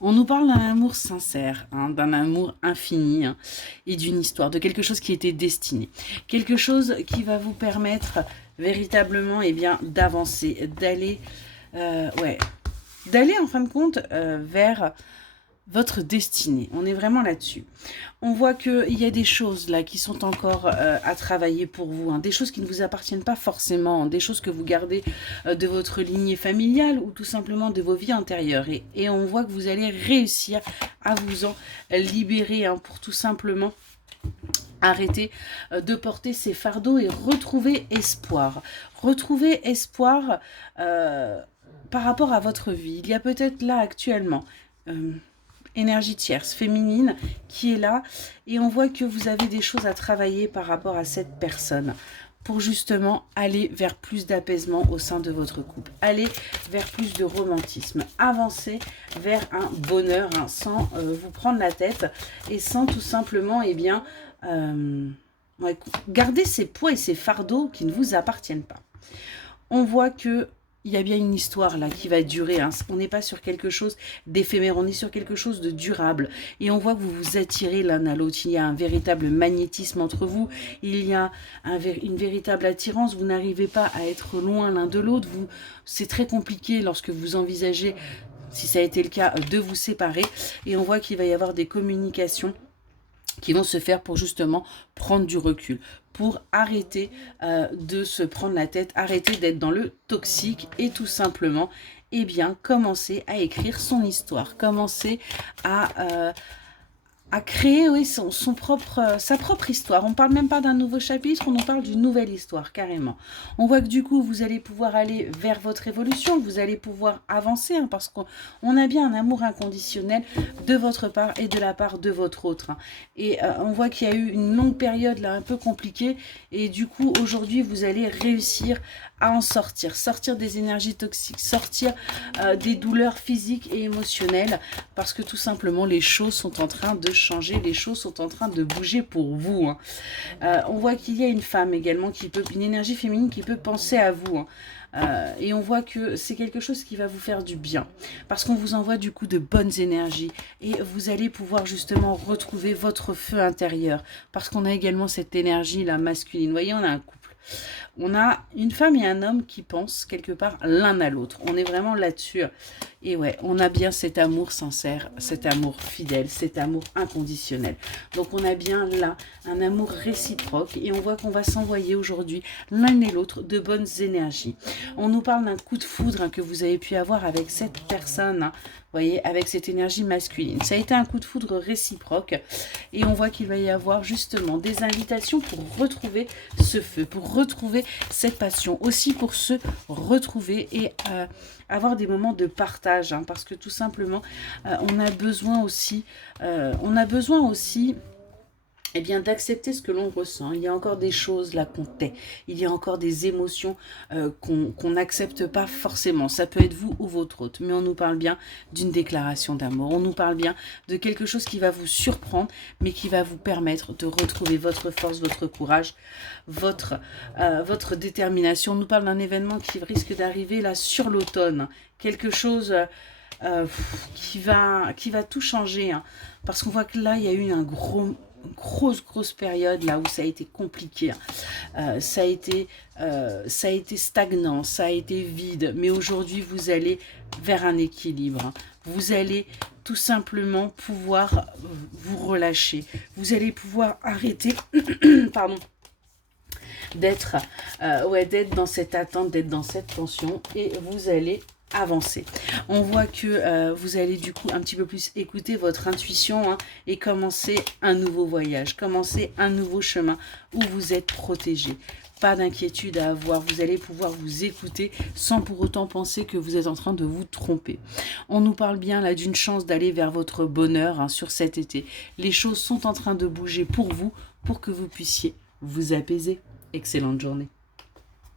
On nous parle d'un amour sincère, d'un amour infini, et d'une histoire, de quelque chose qui était destiné. Quelque chose qui va vous permettre véritablement d'avancer, d'aller en fin de compte vers votre destinée. On est vraiment là-dessus. On voit qu'il y a des choses là qui sont encore à travailler pour vous, des choses qui ne vous appartiennent pas forcément, des choses que vous gardez de votre lignée familiale ou tout simplement de vos vies antérieures. Et on voit que vous allez réussir à vous en libérer pour tout simplement arrêter de porter ces fardeaux et retrouver espoir. Retrouver espoir par rapport à votre vie. Il y a peut-être là actuellement énergie tierce, féminine, qui est là, et on voit que vous avez des choses à travailler par rapport à cette personne pour justement aller vers plus d'apaisement au sein de votre couple, aller vers plus de romantisme, avancer vers un bonheur sans vous prendre la tête et sans tout simplement garder ces poids et ces fardeaux qui ne vous appartiennent pas. On voit que il y a bien une histoire là qui va durer. On n'est pas sur quelque chose d'éphémère, on est sur quelque chose de durable. Et on voit que vous vous attirez l'un à l'autre. Il y a un véritable magnétisme entre vous. Il y a une véritable attirance. Vous n'arrivez pas à être loin l'un de l'autre. C'est très compliqué lorsque vous envisagez, si ça a été le cas, de vous séparer. Et on voit qu'il va y avoir des communications qui vont se faire pour justement prendre du recul, pour arrêter de se prendre la tête, arrêter d'être dans le toxique et tout simplement, commencer à écrire son histoire, commencer à créer sa propre histoire. On ne parle même pas d'un nouveau chapitre, on en parle d'une nouvelle histoire, carrément. On voit que du coup, vous allez pouvoir aller vers votre évolution, vous allez pouvoir avancer, parce qu'on a bien un amour inconditionnel de votre part et de la part de votre autre. Et on voit qu'il y a eu une longue période là un peu compliquée, et du coup, aujourd'hui, vous allez réussir à en sortir des énergies toxiques, sortir des douleurs physiques et émotionnelles, parce que tout simplement, les choses sont en train de changer, les choses sont en train de bouger pour vous. On voit qu'il y a une femme également, une énergie féminine qui peut penser à vous. Et on voit que c'est quelque chose qui va vous faire du bien, parce qu'on vous envoie du coup de bonnes énergies, et vous allez pouvoir justement retrouver votre feu intérieur, parce qu'on a également cette énergie là masculine. Vous voyez, on a un couple. On a une femme et un homme qui pensent quelque part l'un à l'autre. On est vraiment là-dessus. Et ouais, on a bien cet amour sincère, cet amour fidèle, cet amour inconditionnel. Donc on a bien là un amour réciproque, et on voit qu'on va s'envoyer aujourd'hui l'un et l'autre de bonnes énergies. On nous parle d'un coup de foudre que vous avez pu avoir avec cette personne, vous voyez, avec cette énergie masculine. Ça a été un coup de foudre réciproque, et on voit qu'il va y avoir justement des invitations pour retrouver ce feu, pour retrouver cette passion, aussi pour se retrouver et avoir des moments de partage, parce que tout simplement, on a besoin aussi d'accepter ce que l'on ressent. Il y a encore des choses là qu'on tait. Il y a encore des émotions qu'on n'accepte pas forcément. Ça peut être vous ou votre autre, mais on nous parle bien d'une déclaration d'amour. On nous parle bien de quelque chose qui va vous surprendre, mais qui va vous permettre de retrouver votre force, votre courage, votre détermination. On nous parle d'un événement qui risque d'arriver là sur l'automne. Quelque chose qui va tout changer, parce qu'on voit que là, il y a eu grosse période là où ça a été compliqué. Ça a été stagnant, ça a été vide, mais aujourd'hui vous allez vers un équilibre. Vous allez tout simplement pouvoir vous relâcher. Vous allez pouvoir arrêter pardon, d'être dans cette attente, d'être dans cette tension, et vous allez avancer. On voit que vous allez du coup un petit peu plus écouter votre intuition, et commencer un nouveau voyage, commencer un nouveau chemin où vous êtes protégé. Pas d'inquiétude à avoir, vous allez pouvoir vous écouter sans pour autant penser que vous êtes en train de vous tromper. On nous parle bien là d'une chance d'aller vers votre bonheur sur cet été. Les choses sont en train de bouger pour vous, pour que vous puissiez vous apaiser. Excellente journée.